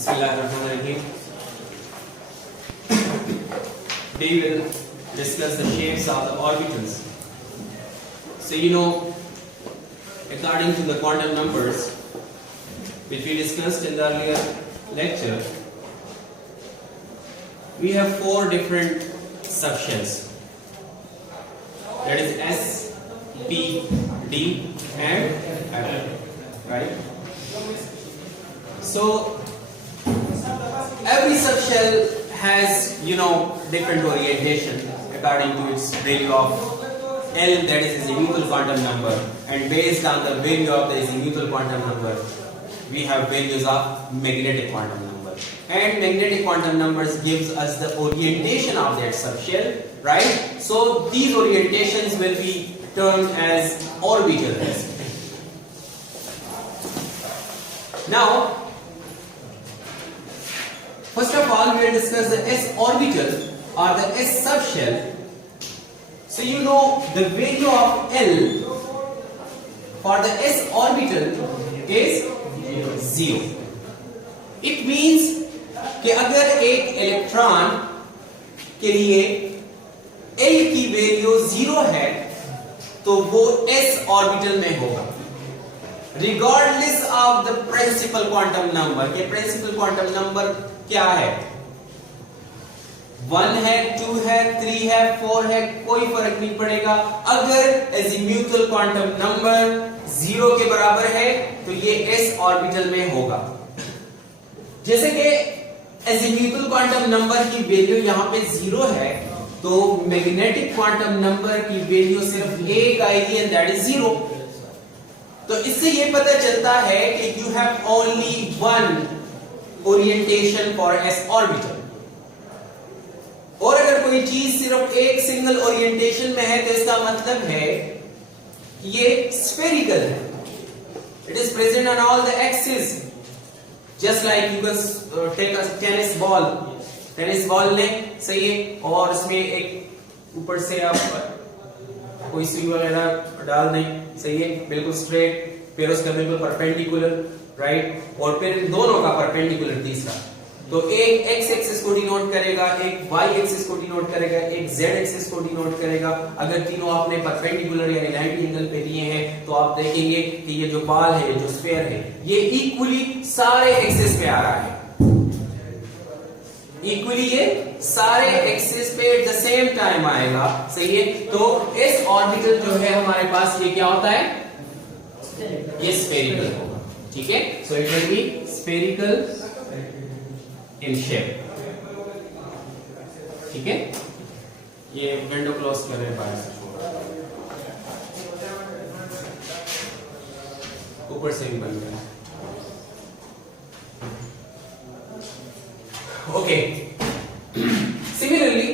Bismillahirrahmanirrahim. We will discuss the shapes of the orbitals. So you know, according to the quantum numbers which we discussed in the earlier lecture, we have four different subshells. That is S, P, D and F, right? So every subshell has, different orientation according to its value of L, that is the azimuthal quantum number, and based on the value of the azimuthal quantum number, we have values of magnetic quantum number. And magnetic quantum numbers gives us the orientation of that subshell, right? So these orientations will be termed as orbitals. Now, first of all, we will discuss the s orbital or the s subshell. So you know the value of L for the s orbital is 0. It means कि अगर एक electron के लिए L की value 0 है तो वो s orbital में होगा, regardless of the principal quantum number. ये principal quantum number क्या है? 1 है, 2 है, 3 है, 4 है, कोई फर्क नहीं पड़ेगा. अगर azimuthal quantum number 0 के बराबर है तो ये s ऑर्बिटल में होगा. जैसे कि azimuthal quantum number की वैल्यू यहाँ पे 0 है तो magnetic quantum number की वैल्यू सिर्फ एक आएगी and that is 0. तो इससे ये पता चलता है कि you have only one orientation for s orbital. और अगर कोई चीज सिर्फ एक सिंगल ओरिएंटेशन में है तो इसका मतलब है ये spherical है. It is present on all the axes. Just like you can take a tennis ball. Tennis ball ले, सही है, और उसमें एक ऊपर से आप कोई सुई वगैरह डाल दें, सही है, बिल्कुल स्ट्रेट, फिर उसका बिल्कुल परपेंडिकुलर, राइट, और फिर दोनों का परपेंडिकुलर तीसरा. तो एक x एक्सिस को डिनोट करेगा, एक y एक्सिस को डिनोट करेगा, एक z एक्सिस को डिनोट करेगा. अगर तीनों आपने परपेंडिकुलर यानी 90 एंगल पे दिए हैं तो आप देखेंगे कि ये जो बॉल है, जो स्फीयर है, ये इक्वली सारे एक्सिस पे आ रहा है. इक्वली ये सारे एक्सिस पे एट द सेम टाइम आएगा, सही है. तो इस ऑर्बिटल जो है हमारे पास ये क्या होता है? ये स्फेरिकल होगा, ठीक है. So it will be spherical in shape, ठीक है. ये विंडो क्लोज कर रहे हैं बाहर से, ऊपर से भी बंद करें. ओके. सिमिलरली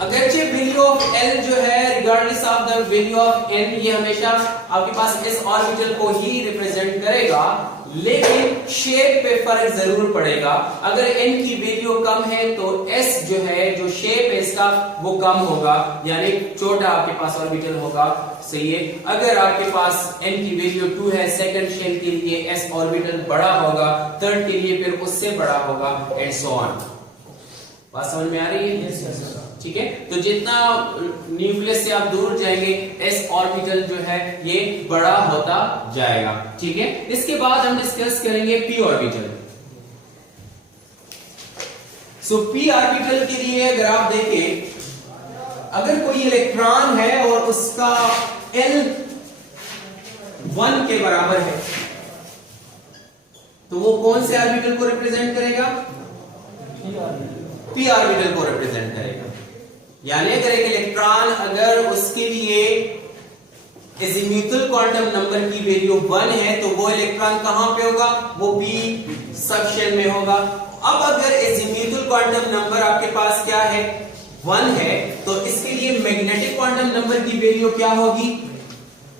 अगरचे वैल्यू ऑफ L जो है regardless of the value of n, ये हमेशा आपके पास s ऑर्बिटल को ही रिप्रेजेंट करेगा, लेकिन शेप पे फर्क जरूर पड़ेगा. अगर n की वैल्यू कम है तो s जो है, जो शेप है इसका, वो कम होगा, यानी छोटा आपके पास ऑर्बिटल होगा, सही है. अगर आपके पास n की वैल्यू 2 है, सेकंड शेल के लिए s ऑर्बिटल बड़ा होगा, थर्ड के लिए फिर उससे बड़ा होगा, एंड सो ऑन. बात समझ में आ रही है? ठीक है. तो जितना न्यूक्लियस से आप दूर जाएंगे s ऑर्बिटल जो है ये बड़ा होता जाएगा, ठीक है. इसके बाद हम डिस्कस करेंगे p ऑर्बिटल. सो p ऑर्बिटल के लिए अगर आप देखें, अगर कोई इलेक्ट्रॉन है और उसका L 1 के बराबर है तो वो कौन से ऑर्बिटल को रिप्रेजेंट करेगा? p ऑर्बिटल को रिप्रेजेंट करेगा. यानी अगर एक इलेक्ट्रॉन, अगर उसके लिए azimuthal क्वांटम नंबर की वैल्यू 1 है तो वो इलेक्ट्रॉन कहां पे होगा? वो p सबशेल में होगा. अब अगर azimuthal क्वांटम नंबर आपके पास क्या है? 1 है, तो इसके लिए मैग्नेटिक क्वांटम नंबर की वैल्यू क्या होगी?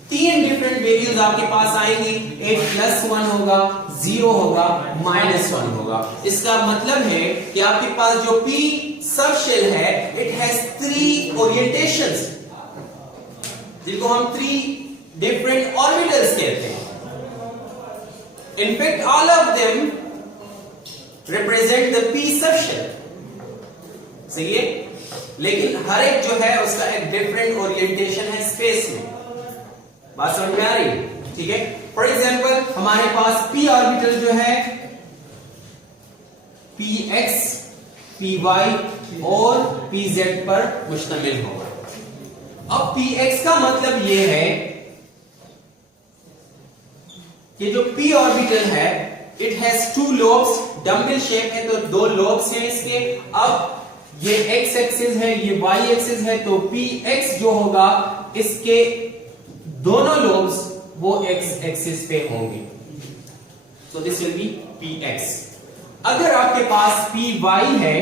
3 डिफरेंट वैल्यूज आपके पास आएंगी. एक +1 होगा, 0 होगा, -1 होगा. इसका मतलब है कि आपके पास जो p सबशेल है, इट हैज 3 ओरिएंटेशंस, जिनको हम 3 different orbitals कहते हैं. In fact, all of them represent the P subshell. सही है, लेकिन हर एक जो है उसका एक डिफरेंट ओरिएंटेशन है स्पेस में। बात समझ में आ रही है? ठीक है, फॉर एग्जाम्पल हमारे पास पी ऑर्बिटल जो है पी एक्स, पी वाई और पी जेड पर मुश्तमिल होगा। अब पी एक्स का मतलब यह है कि जो पी ऑर्बिटल है it has two lobes, dumbbell shape है तो दो लोब्स हैं इसके। अब ये एक्स एक्सिस है, ये वाई एक्सिस है, तो पी एक्स जो होगा इसके दोनों लोब्स वो एक्स एक्सिस पे होंगे, so this will be P x. अगर आपके पास पी वाई है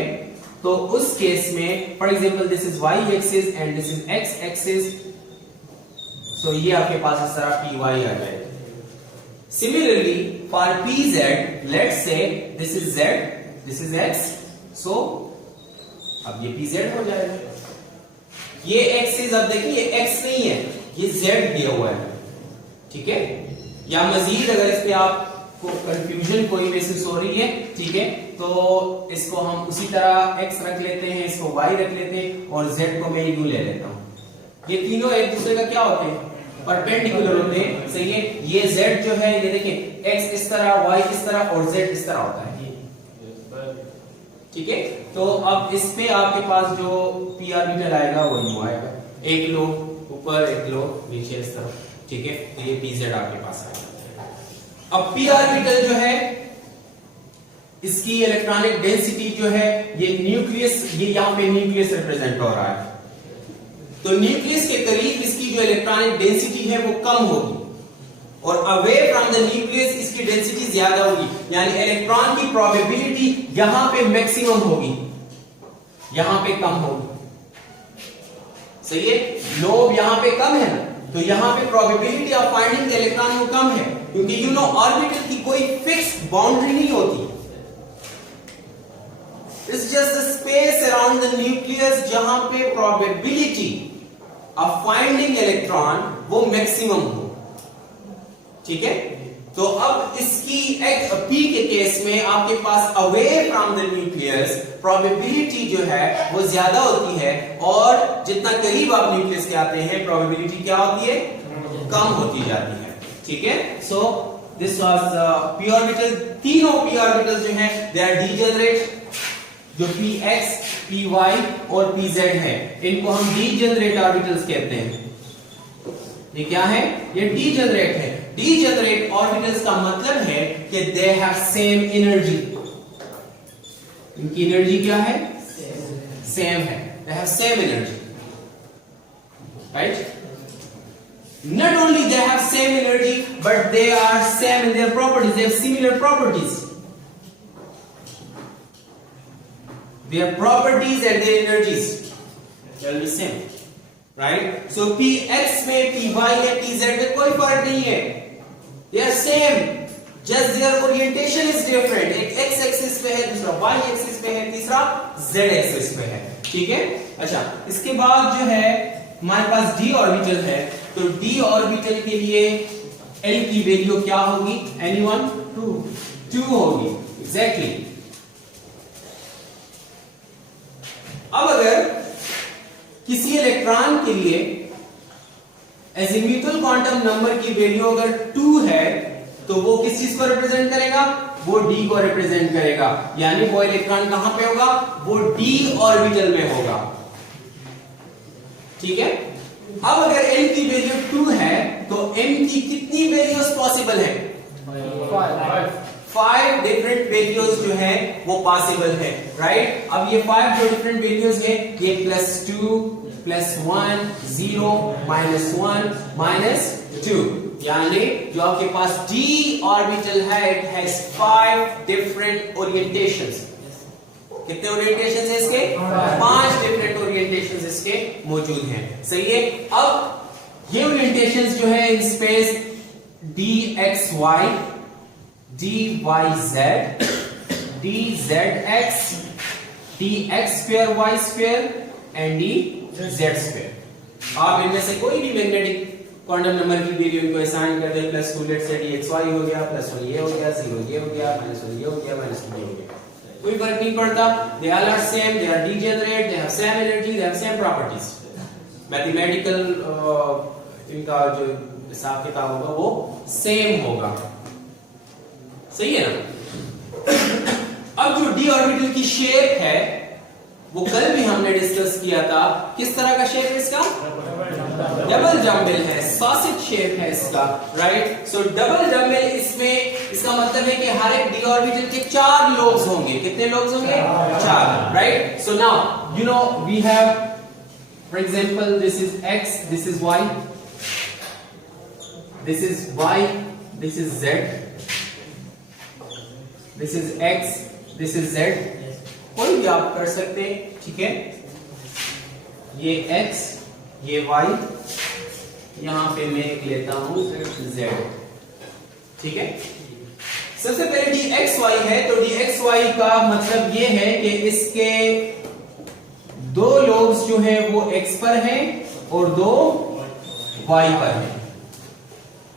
तो उस केस में for example this is Y axis and this is X axis, so ये आपके पास इस तरह पी वाई आ जाएगा। Similarly, for pz, let's say this is z, this is x, so अब ये pz हो जाएगा। ये एक्सिस अब देखिए ये x नहीं है, ये z दिया हुआ है, ठीक है। या मजीद अगर इस पे आपको कंफ्यूजन कोई महसूस हो रही है, ठीक है, तो इसको हम उसी तरह x रख लेते हैं, इसको y रख लेते हैं और z को मैं यूं ले लेता हूं। ये तीनों एक दूसरे का क्या होते हैं? परपेंडिकुलर होते हैं। सही है, ये z जो है ये देखिए x इस तरह, y इस तरह और z इस तरह होता है, ठीक है। तो अब इस पे आपके पास जो p ऑर्बिटल आएगा वो यूं आएगा, एक लो ऊपर एक लो नीचे इस तरह, ठीक है। तो ये pz आपके पास आएगा। अब p ऑर्बिटल जो है इसकी इलेक्ट्रॉनिक डेंसिटी जो है ये न्यूक्लियस, ये यहां पे न्यूक्लियस रिप्रेजेंट हो रहा है, तो न्यूक्लियस के करीब इसकी जो इलेक्ट्रॉनिक डेंसिटी है वो कम होगी और अवे फ्रॉम द न्यूक्लियस इसकी डेंसिटी ज्यादा होगी, यानी इलेक्ट्रॉन की प्रोबेबिलिटी यहां पे मैक्सिमम होगी, यहां पे कम होगी। सही है, लोब यहां पे कम है ना, तो यहां पे probability of finding the electron वो कम है, क्योंकि यू नो ऑर्बिटल की कोई फिक्स्ड बाउंड्री नहीं होती। It's just the space around the nucleus जहां पे probability of finding electron वो मैक्सिमम हो, ठीक है। तो अब इसकी P के केस में आपके पास away from the nucleus probability जो है वो ज्यादा होती है और जितना करीब आप न्यूक्लियस के आते हैं probability क्या होती है? कम होती जाती है, ठीक है। So this was p orbital। तीनों p orbitals जो हैं they are degenerate, जो px, py और pz है इनको हम डीजेनरेट ऑर्बिटल्स कहते हैं। ये क्या है? ये डीजेनरेट है। डीजेनरेट ऑर्बिटल्स का मतलब है कि दे हैव सेम एनर्जी, इनकी एनर्जी क्या है? सेम है, दे have same energy, right. Not only they have same energy but they are same in their properties, they have similar properties, their properties and their energies shall be same, right? So px में, py में, pz में कोई फर्क नहीं है, they are same, just their orientation is different। एक x axis पे है, दूसरा y एक्सिस पे है, तीसरा z एक्सिस पे है, ठीक है। अच्छा, इसके बाद जो है हमारे पास d ऑर्बिटल है, तो d ऑर्बिटल के लिए l की वैल्यू क्या होगी? anyone? 2 होगी, एग्जैक्टली। अब अगर किसी इलेक्ट्रॉन के लिए एजीम्यूथल क्वांटम नंबर की वैल्यू अगर 2 है तो वो किस चीज को रिप्रेजेंट करेगा? वो d को रिप्रेजेंट करेगा, यानी वो इलेक्ट्रॉन कहां पे होगा? वो d ऑर्बिटल में होगा, ठीक है। अब अगर n की वैल्यू 2 है तो m की कितनी वैल्यूज पॉसिबल है? 5 डिफरेंट वैल्यूज जो है वो पॉसिबल है, राइट। अब ये 5 जो डिफरेंट वैल्यूज है ये +2, +1, 0, -1, -2, यानी जो आपके पास d ऑर्बिटल है इट हैज 5 डिफरेंट ओरिएंटेशंस। कितने ओरिएंटेशंस है इसके? 5 डिफरेंट ओरिएंटेशंस इसके मौजूद हैं, सही है। अब ये ओरिएंटेशंस जो है in space dxy, dyz, dzx, dx2y2 and dz2। आप इनमें से कोई भी मैग्नेटिक क्वांटम नंबर की वैल्यू इनको असाइन कर दे, +2 लेट से dxy हो गया, +1 ये हो गया, 0 ये हो गया, -1 ये हो गया, -2 ये हो गया, कोई फर्क नहीं पड़ता, they all are same, they are degenerate, they have same energy, they have same properties. Mathematical इनका जो हिसाब किताब होगा वो सेम होगा, सही है ना। अब जो d ऑर्बिटल की शेप है वो कल भी हमने डिस्कस किया था, किस तरह का शेप है इसका, डबल जम्बल है, सॉसेज शेप है इसका, राइट। सो डबल जम्बल, इसमें इसका मतलब है कि हर एक d ऑर्बिटल के 4 लोब्स होंगे। कितने लोब्स होंगे, 4, right. So now you know we have, for example, this is x, this is y, this is y, this is z, this is x, this is z, कोई भी आप कर सकते हैं, ठीक है। ये x, ये y, यहां पे मैं एक लेता हूं z, ठीक है। सबसे पहले dxy है, तो dxy का मतलब ये है कि इसके 2 लोब्स जो है वो x पर हैं और 2 y पर हैं।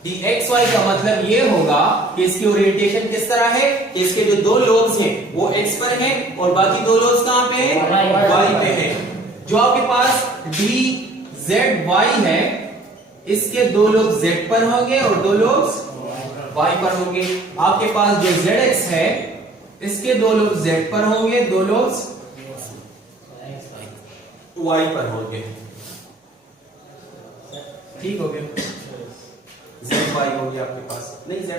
dxy का मतलब ये होगा कि इसकी ओरिएंटेशन किस तरह है कि इसके जो 2 लोब्स हैं वो x पर हैं और बाकी 2 लोब्स कहां पे हैं, y पे हैं। जो आपके पास dzy है, इसके 2 लोब्स z पर होंगे और 2 लोब्स y पर होंगे। आपके पास जो zx है, इसके 2 लोब्स z पर होंगे, 2 लोब्स y पर होंगे, ठीक हो गया। zy हो गया आपके पास, नहीं zy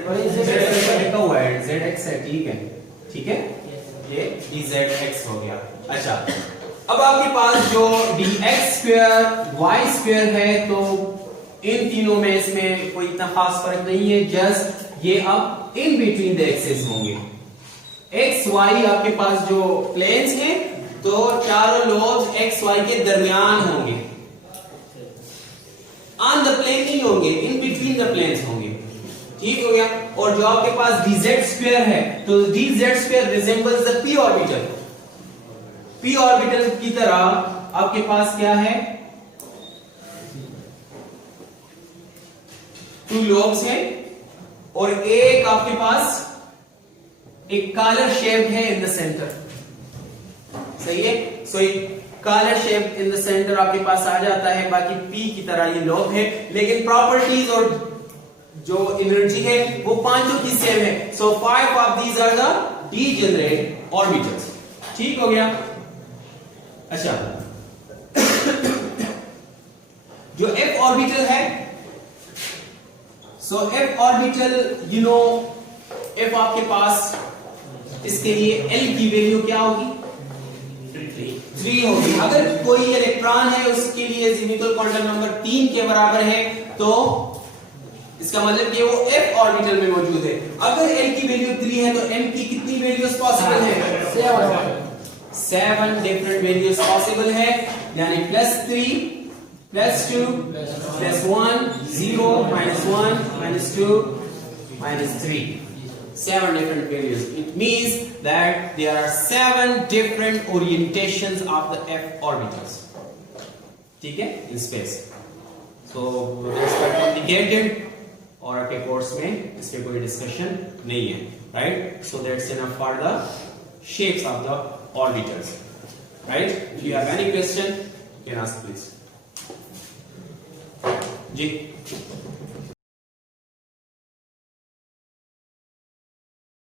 लिखा हुआ है, zx है, ठीक है, ठीक है, ये dzx हो गया। अच्छा, अब आपके पास जो dx स्क्वायर y स्क्वायर है, तो इन तीनों में इसमें कोई इतना खास फर्क नहीं है, जस्ट ये अब इन बिटवीन द एक्सेस होंगे। x y आपके पास जो प्लेन्स हैं, तो चारों लोब्स x y के दरमियान होंगे, ऑन द प्लेन नहीं होंगे, इन बिटवीन द प्लेन्स होंगे, ठीक हो गया। और जो आपके पास dz स्क्वायर है, तो dz square resembles the p orbital. p orbital की तरह आपके पास क्या है, 2 लोब्स हैं और एक आपके पास एक कॉलर शेप है इन द सेंटर, सही है। सो एक collar shape in the centre आपके पास आ जाता है, बाकी p की तरह ये लोब है, लेकिन प्रॉपर्टीज और जो एनर्जी है वो 5 की सेम है। So 5 of these are the degenerate orbitals, ठीक हो गया। अच्छा, जो f ऑर्बिटल है, so f orbital, you know f आपके पास, इसके लिए L की वैल्यू क्या होगी, 3 होगी। अगर कोई इलेक्ट्रॉन है उसके लिए ज़ीरोमिकल क्वांटम नंबर 3 के बराबर है, तो इसका मतलब कि वो f ऑर्बिटल में मौजूद है। अगर L की वैल्यू 3 है, तो m की कितनी वैल्यूज पॉसिबल है, 7 डिफरेंट वैल्यूज पॉसिबल है, यानी +3 +2 +1 0 -1 -2 -3, 7 different values. It means that there are 7 different orientations of the f orbitals, ठीक है, in space. So that's quite complicated, और आपके कोर्स में इस पे कोई डिस्कशन नहीं है, right? So that's enough for the shapes of the orbitals, right? If you have any question, you can ask please. Ji.